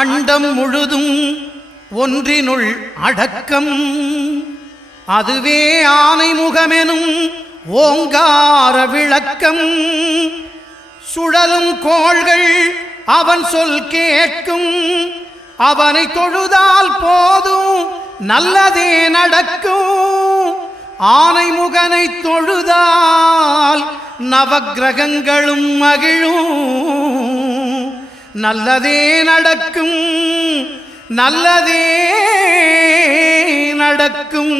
அண்டம் முழுதும் ஒன்றினுள் அடக்கம். அதுவே ஆனைமுகமெனும் ஓங்கார விளக்கம். சுழலும் கோள்கள் அவன் சொல் கேட்கும். அவனை தொழுதால் போதும் நல்லதே நடக்கும். ஆனைமுகனை தொழுதால் நவக்கிரகங்களும் மகிழும். நல்லதே நடக்கும், நல்லதே நடக்கும்.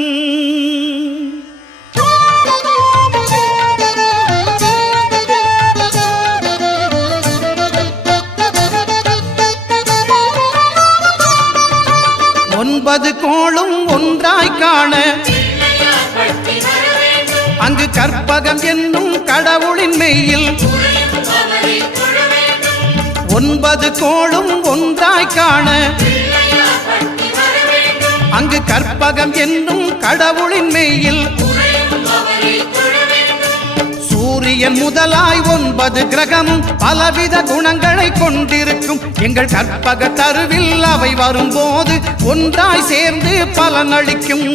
ஒன்பது கோளும் ஒன்றாய் காண அங்கு கற்பகம் என்னும் கடவுளின் மெய்யில். ஒன்பது கோளும் ஒன்றாய் காண அங்கு கற்பகம் என்னும் கடவுளின் மெய்யில். சூரியன் முதலாய் 9 கிரகமும் பலவித குணங்களை கொண்டிருக்கும். எங்கள் கற்பக தருவில் அவை வரும்போது ஒன்றாய் சேர்ந்து பலனளிக்கும்.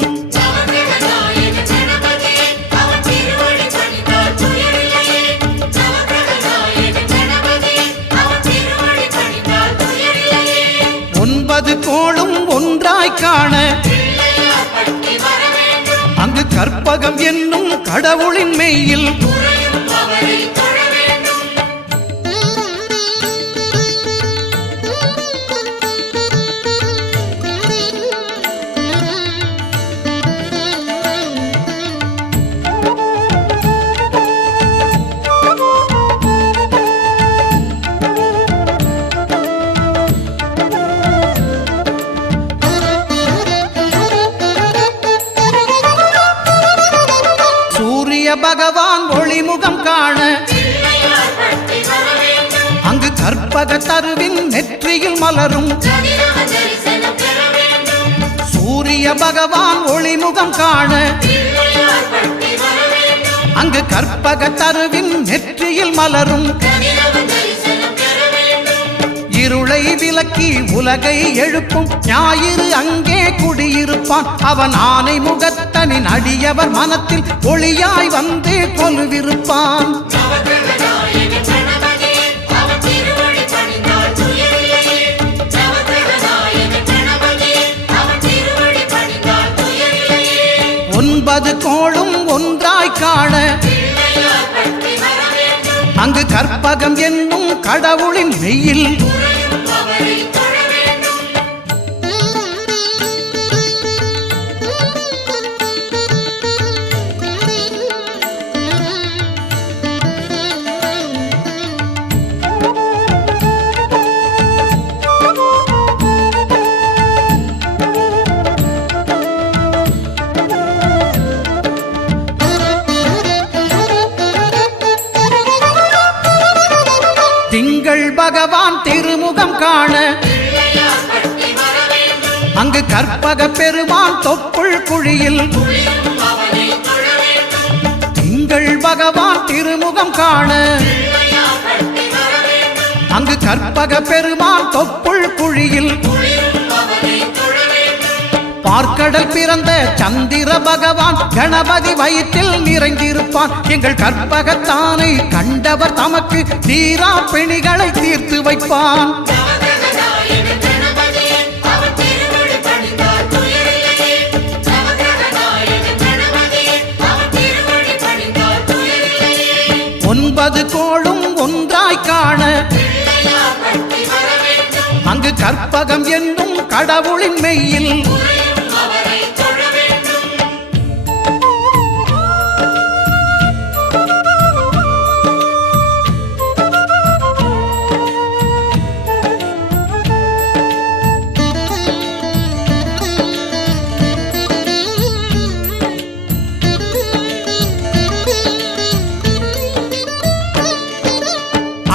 ஒன்பது கோளும் ஒன்றாய் காண அங்கு கற்பகம் என்னும் கடவுளின் மெய்யில். பகவான் ஒளிமுகம் காண அங்கு கற்பக தருவின் நெற்றியில் மலரும். சூரிய பகவான் ஒளிமுகம் காண அங்கு கற்பக தருவின் நெற்றியில் மலரும். இருளை விலக்கி உலகை எழுப்பும் ஞாயிறு அங்கே குடியிருப்பான். அவன் ஆனை முகத்தனின் அடியவர் மனத்தில் ஒளியாய் வந்து கொலுவிருப்பான். ஒன்பது கோளும் ஒன்றாய் காண அங்கு கற்பகம் என்னும் கடவுளின் மெய்யில். திங்கள் பகவான் திருமுகம் காண அங்கு கற்பக பெருமான் தொப்புள் குழியில். திங்கள் பகவான் திருமுகம் காண அங்கு கற்பக பெருமான் தொப்புள் குழியில். பார்க்கடல் பிறந்த சந்திர பகவான் கணபதி வயிற்றில் நிறைந்திருப்பான். எங்கள் கற்பகத்தானை கண்டவர் தமக்கு தீரா பிணிகளை தீர்த்து வைப்பான். ஒன்பது கோளும் ஒன்றாய் காண அங்கு கற்பகம் என்னும் கடவுளின் மெய்யில்.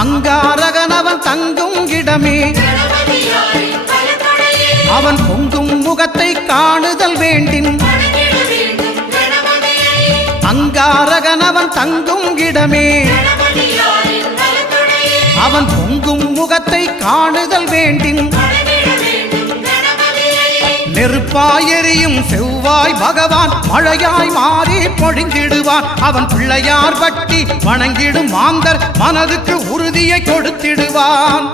அங்காரகனவன் தங்கும் இடமே அவன் பொங்கும் முகத்தை காணுதல் வேண்டின். அங்காரகனவன் தங்கும் இடமே அவன் பொங்கும் முகத்தை காணுதல் வேண்டின். நெருப்பாயெரியும் செவ்வாய் பகவான் மழையாய் மாறி பொழிந்திடுவான். அவன் பிள்ளையார் பட்டி வணங்கிடும் மாந்தர் மனதுக்கு உறுதியை கொடுத்திடுவான்.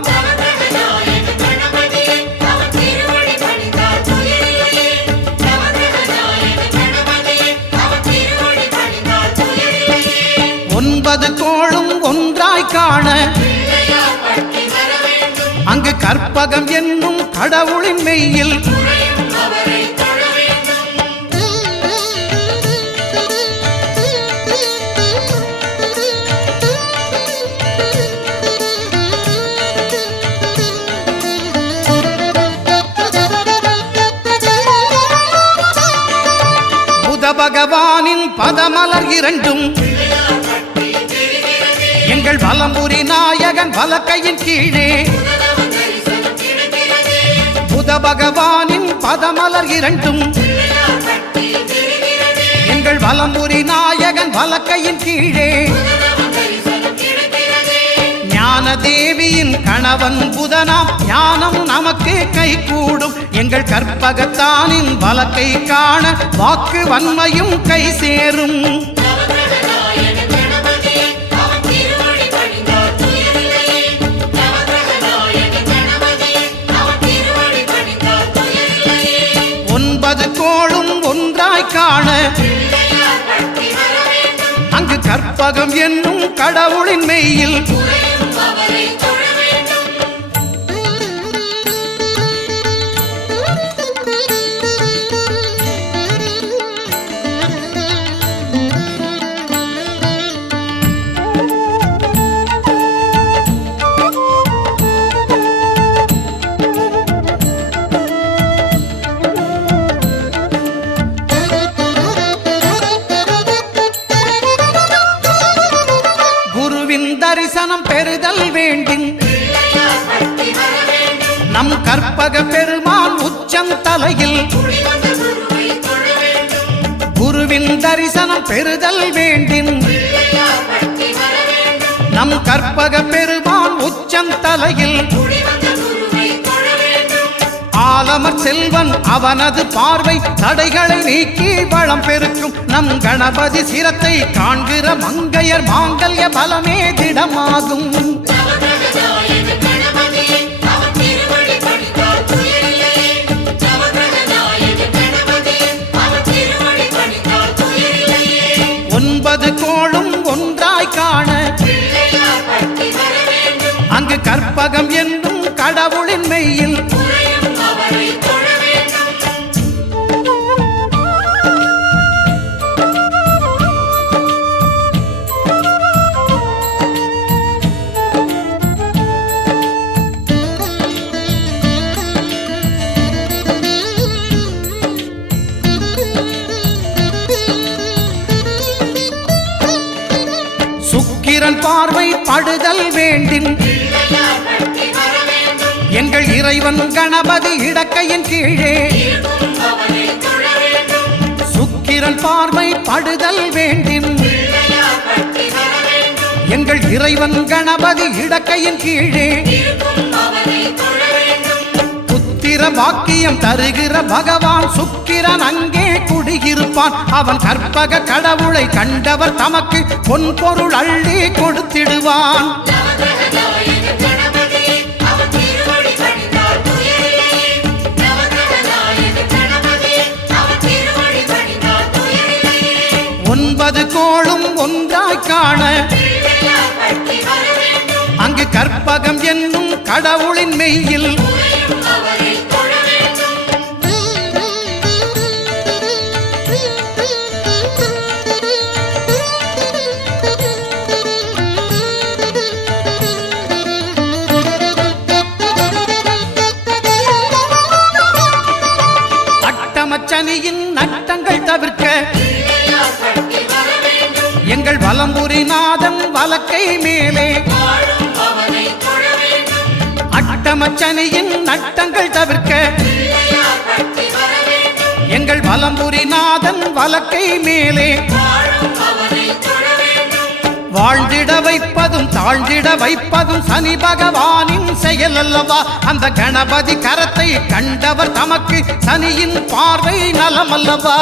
ஒன்பது கோளும் ஒன்றாய் காண அங்கு கற்பகம் என்னும் கடவுளின் மெய்யில் புத பகவானின் பதமலர் இரண்டும் எங்கள் வலம்புரி நாயகன் வலக்கையின் கீழே புத பகவானின் பதமலர் இரண்டும் எங்கள் வலம்புரி நாயகன் வலக்கையின் கீழே ஞான தேவியின் கணவன் புதனாம் ஞானம் நமக்கு கைகூடும். எங்கள் கற்பகத்தானின் வலக்கை காண வாக்கு வன்மையும் கை சேரும். ஒன்பது கோளும் ஒன்றாய் காண அங்கு கற்பகம் என்னும் கடவுளின் மெய்யில் தரிசனம் பெறுதல் வேண்டின் நம் கற்பக பெருமான் உச்சந்தலையில் குருவின் தரிசனம் பெறுதல் வேண்டின் நம் கற்பக பெருமான் உச்சந்தலையில் ஆலமர் செல்வன் அவனது பார்வை தடைகளை நீக்கி வளம் பெருக்கும். நம் கணபதி சிரத்தை காண்கிற மங்கையர் மாங்கல்ய பலமே திடமாகும். ஒன்பது கோளும் ஒன்றாய் காண அங்கு கற்பகம் என்னும் கடவுளின் மெய்யில் சுக்கிரன் பார்வை படுதல் வேண்டின் எங்கள் இறைவன் கணபதி இடக்கையின் கீழே சுக்கிரன் பார்வை படுதல் வேண்டின் எங்கள் இறைவன் கணபதி இடக்கையின் கீழே புத்திர வாக்கியம் தருகிற பகவான் சுக்கிரன் அங்கே குடியிருப்பான். அவன் கற்பக கடவுளை கண்டவர் தமக்கு பொன் பொருள் அள்ளி கொடுத்திடுவான். ஒன்பது கோளும் ஒன்றாய் காண அங்கு கற்பகம் என்னும் கடவுளின் மெய்யில் அட்டமச்சனியின் நட்டங்கள் தவிர்க்க எங்கள் வலம்புரி நாதன் வலக்கை மேலே அட்டமச்சனியின் நட்டங்கள் தவிர்க்க எங்கள் வலம்புரி நாதன் வலக்கை மேலே வாழ்ந்திட வைப்பதும் தாழ்ந்திட வைப்பதும் சனி பகவானின் செயல் அல்லவா? அந்த கணபதி கரத்தை கண்டவர் தமக்கு சனியின் பார்வை நலம் அல்லவா?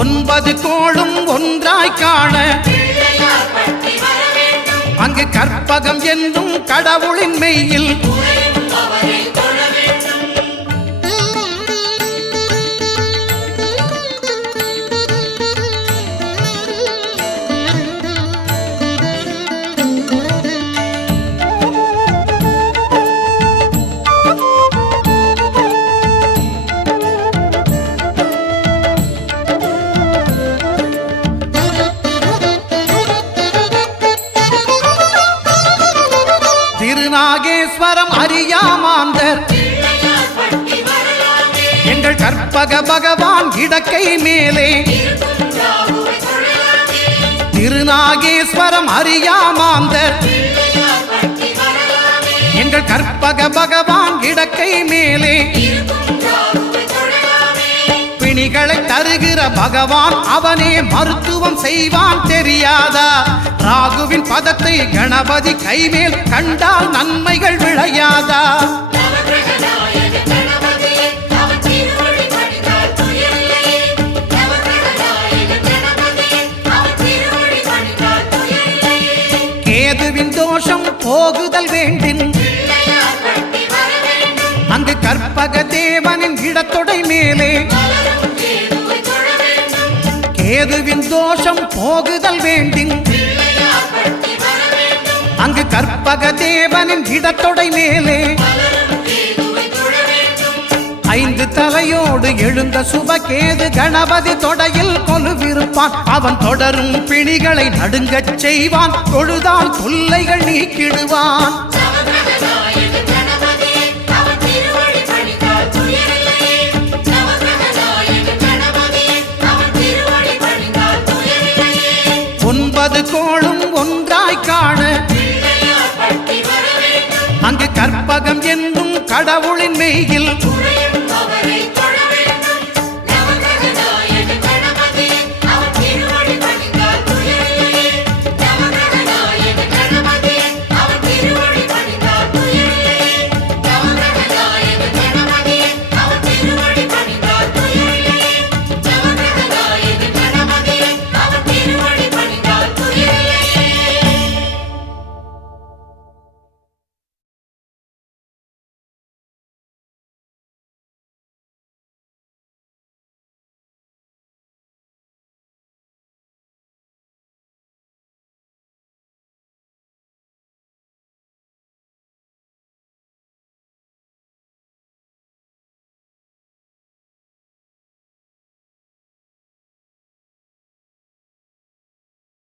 ஒன்பது கோளும் ஒன்றாய் காண அங்கு கற்பகம் என்னும் கடவுளின் மெய்யில் திருநாகேஸ்வரம் அறியாமாந்தர் எங்கள் கற்பக பகவான் இடக்கை மேலே திருநாகேஸ்வரம் அறியாமாந்தர் எங்கள் கற்பக பகவான் இடக்கை மேலே பிணிகளை தருகிற பகவான் அவனே மருத்துவம் செய்வான் தெரியாதா? ராகுவின் பதத்தை கணபதி கைமேல் கண்டால் நன்மைகள் விளையாதா? கேதுவின் தோஷம் போகுதல் வேண்டின் அங்கு கற்பக தேவனின் இடத்தொடை மேலே கேதுவின் தோஷம் போகுதல் வேண்டின் அங்கு கற்பக தேவனின் இடத்தொடை மேலே ஐந்து தலையோடு எழுந்த சுபகேது கணபதி தொடையில் கொலுவிருப்பான். அவன் தொடரும் பிணிகளை நடுங்கச் செய்வான். தொழுதால் தொல்லைகள் நீக்கிடுவான். ஒன்பது கோளும் ஒன்றாய் காண அங்கு கற்பகம் என்னும் கடவுளின் மெய்யில்